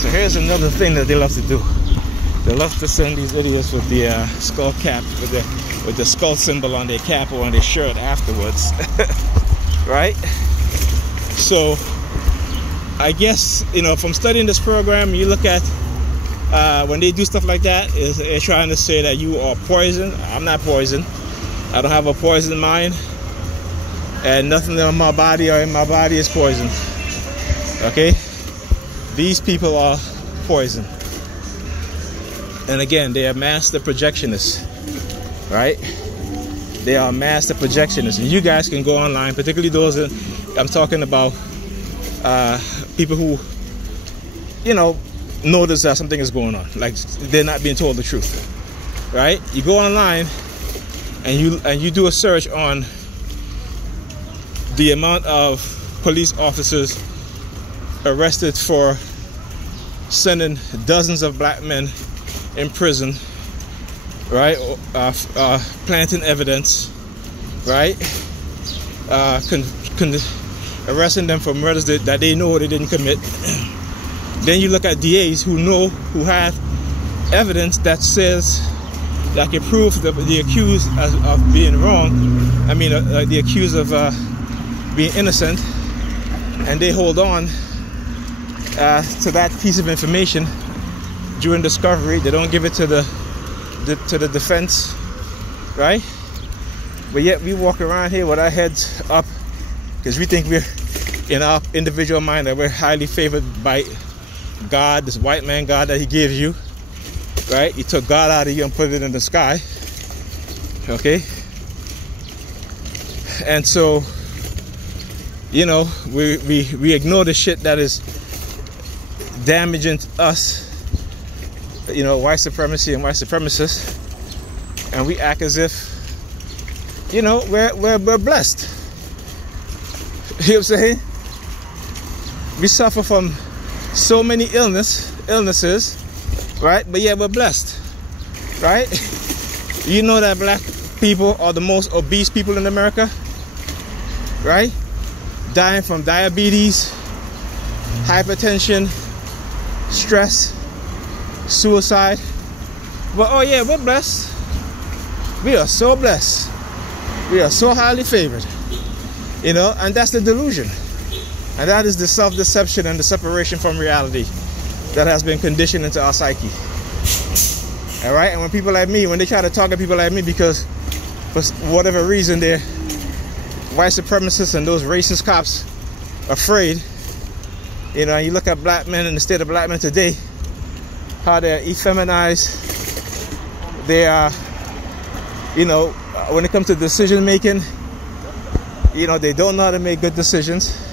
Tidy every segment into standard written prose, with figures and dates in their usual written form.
So here's another thing that they love to do. They love to send these idiots with the skull cap, with the skull symbol on their cap or on their shirt afterwards. Right? So I guess, you know, from studying this program, you look at when they do stuff like that, they're trying to say that you are poison. I'm not poison. I don't have a poison mind, and nothing in my body or in my body is poison. Okay? These people are poison. And again, they are master projectionists, right? They are master projectionists. And you guys can go online, particularly those that I'm talking about, people who, you know that something is going on. Like, they're not being told the truth, right? You go online and you do a search on the amount of police officers arrested for sending dozens of black men in prison, right? Planting evidence, right? Arresting them for murders that they know they didn't commit. Then you look at DAs who have evidence that says, that can prove the accused of being wrong. I mean, the accused of being innocent, and they hold on to that piece of information during discovery. They don't give it to the defense, right? But yet we walk around here with our heads up because we think we're, in our individual mind, that we're highly favored by God, this white man God that he gave you, right? He took God out of you and put it in the sky, okay? And so, you know, we ignore the shit that is damaging us, you know, white supremacy and white supremacists, and we act as if, you know, we're blessed. You know what I'm saying? We suffer from so many illnesses, right? But yeah, we're blessed, right? You know that black people are the most obese people in America, right? Dying from diabetes, hypertension, stress, suicide. But oh yeah, we're blessed. We are so blessed. We are so highly favored, you know, and that's the delusion. And that is the self-deception and the separation from reality that has been conditioned into our psyche. All right, and when people like me, when they try to target people like me because for whatever reason they're white supremacists and those racist cops afraid, you know, and you look at black men and the state of black men today, how they're effeminized, they are, you know, when it comes to decision making, you know, they don't know how to make good decisions.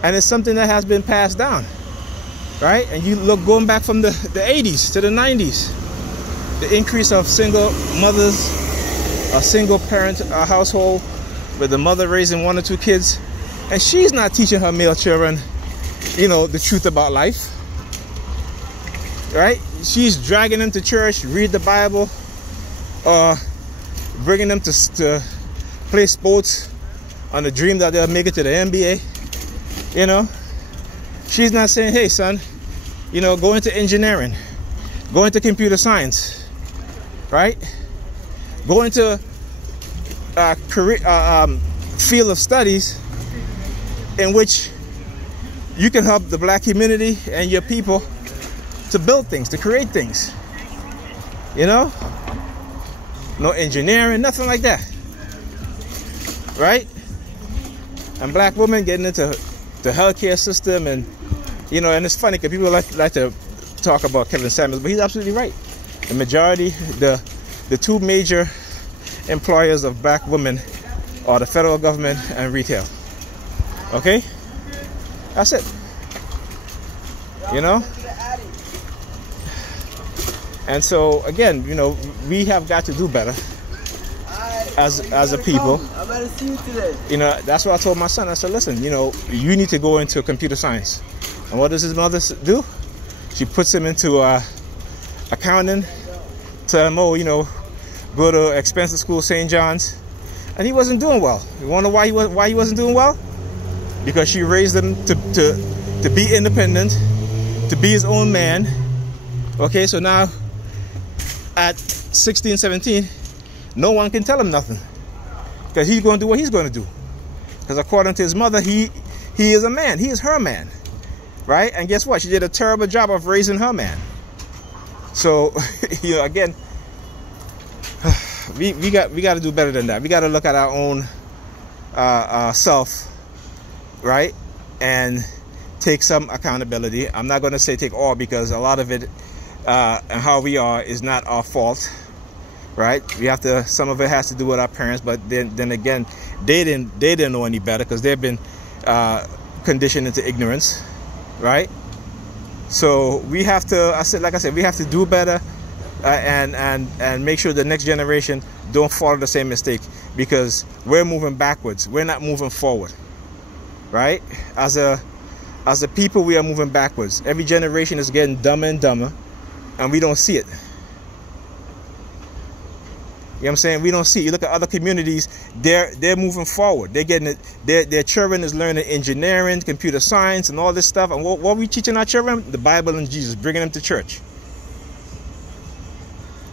And it's something that has been passed down, right? And you look going back from the 80s to the 90s, the increase of single mothers, a single parent household with the mother raising 1 or 2 kids, and she's not teaching her male children, you know, the truth about life, right? She's dragging them to church, read the Bible, bringing them to play sports on the dream that they'll make it to the NBA. You know, she's not saying, hey son, you know, go into engineering, go into computer science, right? Go into career field of studies in which you can help the black community and your people to build things, to create things. You know, no engineering, nothing like that, right? And black women getting into the healthcare system, and you know, and it's funny because people like to talk about Kevin Samuels, but he's absolutely right. The majority, the 2 major employers of black women are the federal government and retail. Okay, that's it. You know, and so again, you know, we have got to do better as a people. You know, that's what I told my son. I said, listen, you know, you need to go into computer science. And what does his mother do? She puts him into accounting. Tell him, oh, you know, go to expensive school, St. John's, and he wasn't doing well. You wonder why he wasn't doing well? Because she raised him to be independent, to be his own man. Okay, so now at 16, 17, no one can tell him nothing, because he's going to do what he's going to do. Because according to his mother, he is a man. He is her man, right? And guess what? She did a terrible job of raising her man. So, you know, again, we got to do better than that. We got to look at our own self, right, and take some accountability. I'm not going to say take all, because a lot of it and how we are is not our fault, right? We have to. Some of it has to do with our parents, but then again, they didn't know any better, because they've been conditioned into ignorance, right? So we have to. Like I said, we have to do better, and make sure the next generation don't follow the same mistake, because we're moving backwards. We're not moving forward, right? As a people, we are moving backwards. Every generation is getting dumber and dumber, and we don't see it. You know what I'm saying? We don't see it. You look at other communities, they're moving forward. They're getting it. Their children is learning engineering, computer science, and all this stuff. And what are we teaching our children? The Bible and Jesus, bringing them to church.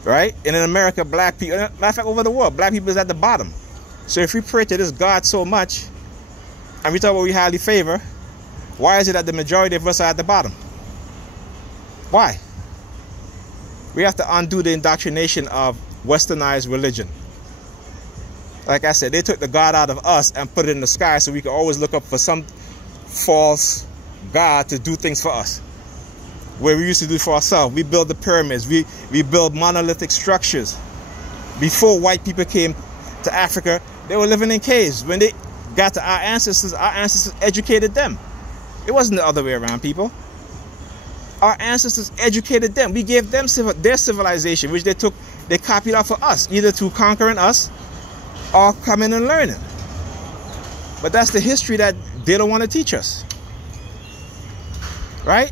Right? And in America, black people, matter of fact, over the world, black people is at the bottom. So if we pray to this God so much, and we talk about we highly favor, why is it that the majority of us are at the bottom? Why? We have to undo the indoctrination of westernized religion. Like I said, they took the God out of us and put it in the sky, so we can always look up for some false God to do things for us, where we used to do for ourselves. We build the pyramids, we build monolithic structures. Before white people came to Africa, they were living in caves. When they got to our ancestors educated them. It wasn't the other way around, people. Our ancestors educated them. We gave them their civilization, which they copied off of us, either through conquering us or coming and learning. But that's the history that they don't want to teach us, right?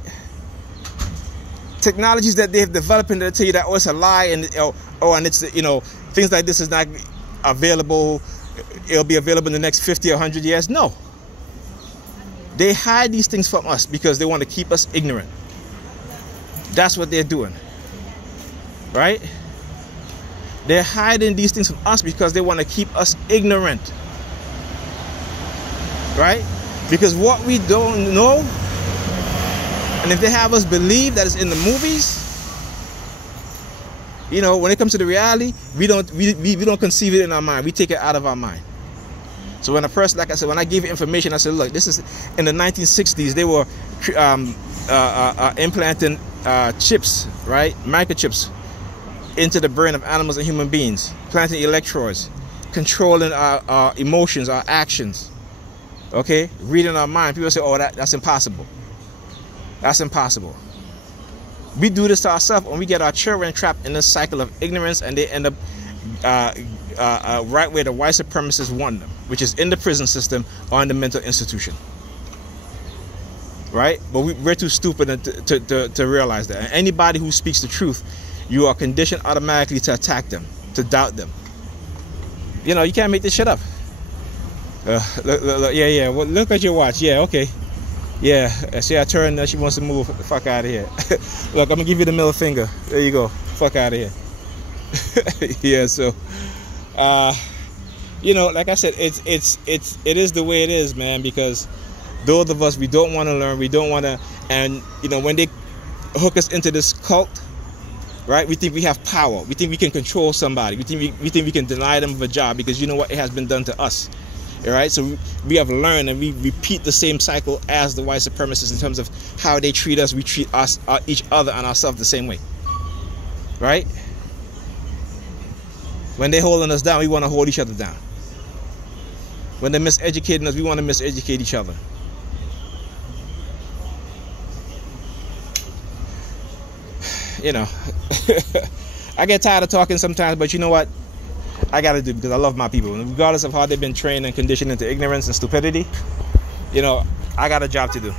Technologies that they've developed, and they tell you that, oh, it's a lie, and and it's, you know, things like this is not available. It'll be available in the next 50 or 100 years. No. They hide these things from us because they want to keep us ignorant. That's what they're doing, right? They're hiding these things from us because they want to keep us ignorant, right? Because what we don't know, and if they have us believe that it's in the movies, you know, when it comes to the reality, we don't conceive it in our mind. We take it out of our mind. So when a person, like I said, when I give you information, I said, look, this is in the 1960s. They were implanting chips, right, microchips, into the brain of animals and human beings, planting electrodes, controlling our emotions, our actions. Okay, reading our mind. People say, oh, that's impossible. That's impossible. We do this to ourselves when we get our children trapped in this cycle of ignorance, and they end up right where the white supremacists want them, which is in the prison system or in the mental institution. Right? But we're too stupid to realize that. And anybody who speaks the truth, you are conditioned automatically to attack them, to doubt them. You know, you can't make this shit up. Look, yeah. Well, look at your watch. Yeah, okay. Yeah, see, I turned that she wants to move. The fuck out of here. Look, I'm gonna give you the middle finger. There you go. Fuck out of here. Yeah, so you know, like I said, it is the way it is, man, because those of us, we don't want to learn, we don't want to, and you know, when they hook us into this cult, right, we think we have power, we think we can control somebody, we think we can deny them of a job, because you know what, it has been done to us. All right, so we have learned, and we repeat the same cycle as the white supremacists in terms of how they treat us. We treat us, each other, and ourselves the same way, right? When they're holding us down, we want to hold each other down. When they're miseducating us, we want to miseducate each other. You know, I get tired of talking sometimes, but you know what? I gotta do, because I love my people, and regardless of how they've been trained and conditioned into ignorance and stupidity, you know, I got a job to do.